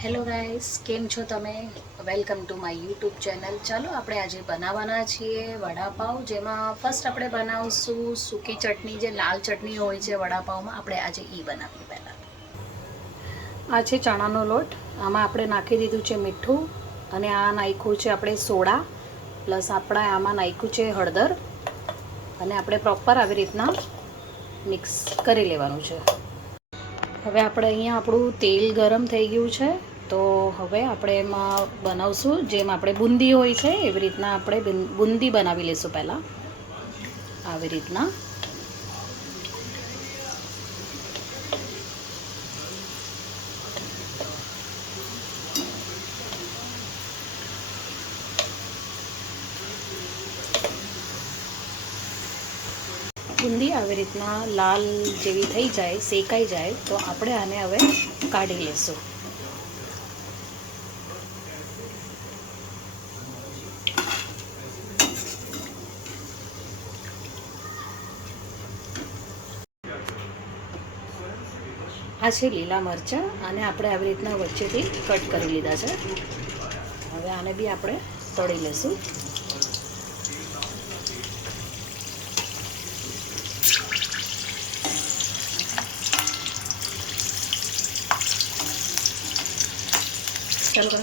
Hello guys, કેમ છો તમે? Welcome to my YouTube channel. ચાલો આપણે આજે બનાવવાના છીએ વડાપાઉં, જેમાં ફર્સ્ટ આપણે બનાવશું સૂકી ચટણી, જે લાલ ચટણી હોય છે વડાપાઉંમાં. આપણે આજે એ બનાવીએ. પહેલાં આ છે ચણાનો લોટ. આમાં આપણે નાખી દીધું છે મીઠું, અને આ નાખ્યું છે આપણે સોડા, પ્લસ આપણે આમાં નાખ્યું છે હળદર, અને આપણે પ્રોપર આવી રીતના મિક્સ કરી લેવાનું છે. હવે આપણે અહીંયા આપણું તેલ ગરમ થઈ ગયું છે, તો હવે આપણે એમાં બનાવશું જેમ આપણે બુંદી હોય છે એવી રીતના આપણે બુંદી બનાવી લઈશું. પહેલાં આવી રીતના બુંદી આવી રીતના લાલ જેવી થઈ જાય, શેકાઈ જાય, તો આપણે આને હવે કાઢી લઈશું. આ છે લીલા મરચાં, અને આપણે આવી રીતના વચ્ચેથી કટ કરી લીધા છે. હવે આને બી આપણે તળી લઈશું. ચાલો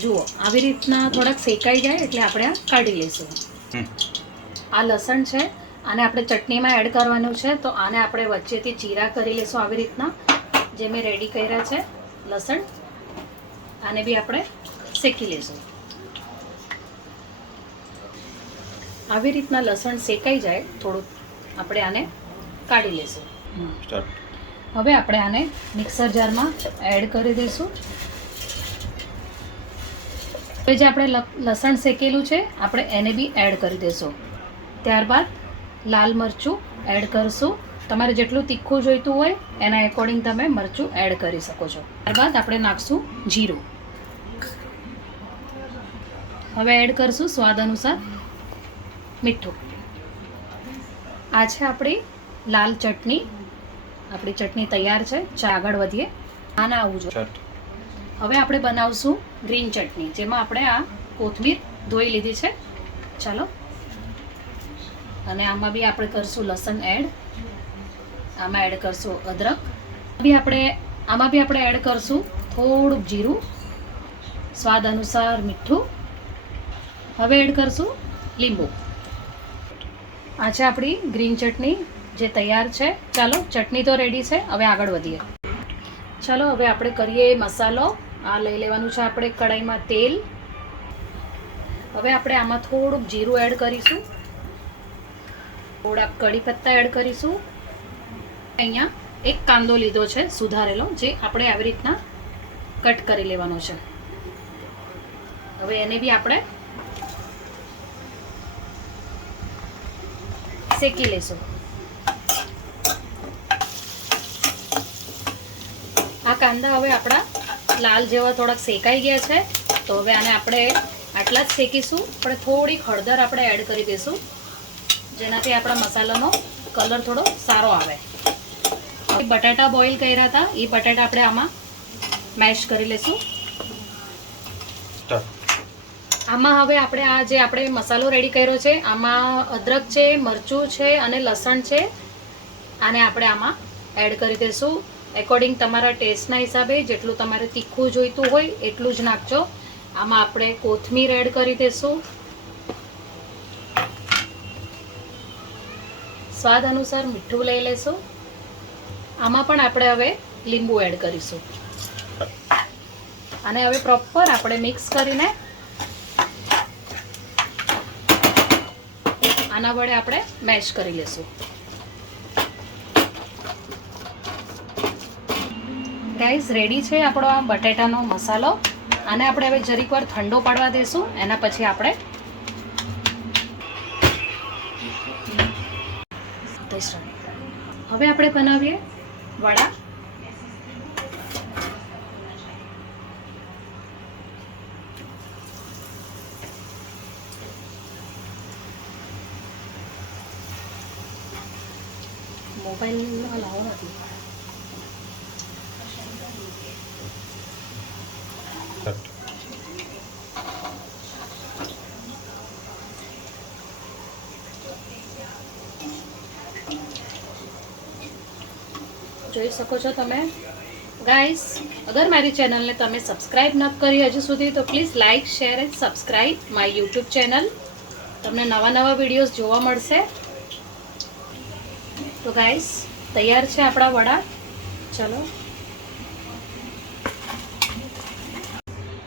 જુઓ, આવી રીતના થોડાક શેકાઈ જાય એટલે આપણે આ કાઢી લઈશું. આ લસણ છે, આને આપણે ચટણીમાં એડ કરવાનું છે, તો આને આપણે વચ્ચેથી ચીરા કરી લઈશું આવી રીતના, જે મેં રેડી કર્યા છે લસણ. આને બી આપણે શેકી લઈશું. આવી રીતના લસણ શેકાઈ જાય થોડુંક, આપણે આને કાઢી લઈશું. હવે આપણે આને મિક્સર જારમાં એડ કરી દઈશું. હવે જે આપણે લસણ શેકેલું છે આપણે એને બી એડ કરી દઈશું. ત્યારબાદ લાલ મરચું એડ કરશું. તમારે જેટલું તીખું જોઈતું હોય એના એકોર્ડિંગ તમે મરચું એડ કરી શકો છો. ત્યારબાદ આપણે નાખશું જીરું. હવે એડ કરશું સ્વાદ અનુસાર મીઠું. આ છે આપણી લાલ ચટણી. આપણી ચટણી તૈયાર છે. આગળ વધીએ. આના આવું જોઈએ. હવે આપણે બનાવશું ગ્રીન ચટણી, જેમાં આપણે આ કોથમીર ધોઈ લીધી છે. ચાલો, અને આમાં બી આપણે કરશું લસણ એડ. આમાં એડ કરશું અદરક. આમાં બી આપણે એડ કરશું થોડુંક જીરું, સ્વાદ અનુસાર મીઠું. હવે એડ કરશું લીંબુ. આ છે આપણી ગ્રીન ચટણી જે તૈયાર છે. ચાલો, ચટણી તો રેડી છે. હવે આગળ વધીએ. ચાલો, હવે આપણે કરીએ મસાલો. આ લઈ લેવાનું છે આપણે કઢાઈમાં તેલ. હવે આપણે આમાં થોડુંક જીરું એડ કરીશું, થોડાક કઢી પત્તા એડ કરીશું. અહીંયા એક કાંદો લીધો છે સુધારેલો, જે આપણે આવી રીતના કટ કરી લેવાનો છે. હવે એને બી આપણે શેકી લઈશું. આ કાંદા હવે આપણા લાલ જેવા થોડાક શેકાઈ ગયા છે, તો હવે આને આપણે આટલા જ શેકીશું. આપણે થોડીક હળદર આપણે એડ કરી દઈશું, જેનાથી આપણા મસાલાનો કલર થોડો સારો આવે. બટાટા બોઇલ કર્યા હતા, એ બટાટા આપણે આમાં મેશ કરી લઈશું. આમાં હવે આપણે આ જે આપણે મસાલો રેડી કર્યો છે, આમાં અદરક છે, મરચું છે અને લસણ છે. આને આપણે આમાં એડ કરી દઈશું. એકોર્ડિંગ તમારા ટેસ્ટના હિસાબે જેટલું તમારે તીખું જોઈતું હોય એટલું જ નાખજો. આમાં આપણે કોથમીર એડ કરી દઈશું. સ્વાદ અનુસાર મીઠું લઈ લઈશું. આમાં પણ આપણે હવે લીંબુ એડ કરીશું. અને હવે પ્રોપર આપણે મિક્સ કરીને આના વડે આપણે મેશ કરી લઈશું. ગાઈઝ, રેડી છે આપણો આ બટેટાનો મસાલો. આને આપણે હવે જરીક વાર ઠંડો પાડવા દઈશું. એના પછી આપણે હવે આપણે બનાવીએ વડા. મોબાઈલમાં લાવો નથી. કટ. જોઈ શકો છો તમે ગાઈસ. અગર મારી ચેનલને તમે સબસ્ક્રાઇબ નથી કરી હજુ સુધી તો please like share and subscribe my YouTube channel. તમને નવા નવા વિડીયોઝ જોવા મળશે. તો ગાઈસ તૈયાર છે આપણા વડા. ચલો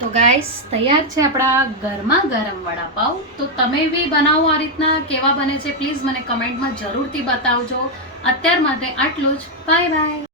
તો ગાઈસ તૈયાર છે આપણા ગરમા ગરમ વડાપાવ. તો તમે બી બનાવો આ રીતના. કેવા બને છે પ્લીઝ મને કમેન્ટમાં જરૂરથી બતાવજો. અત્યાર માટે આટલું જ. Bye bye.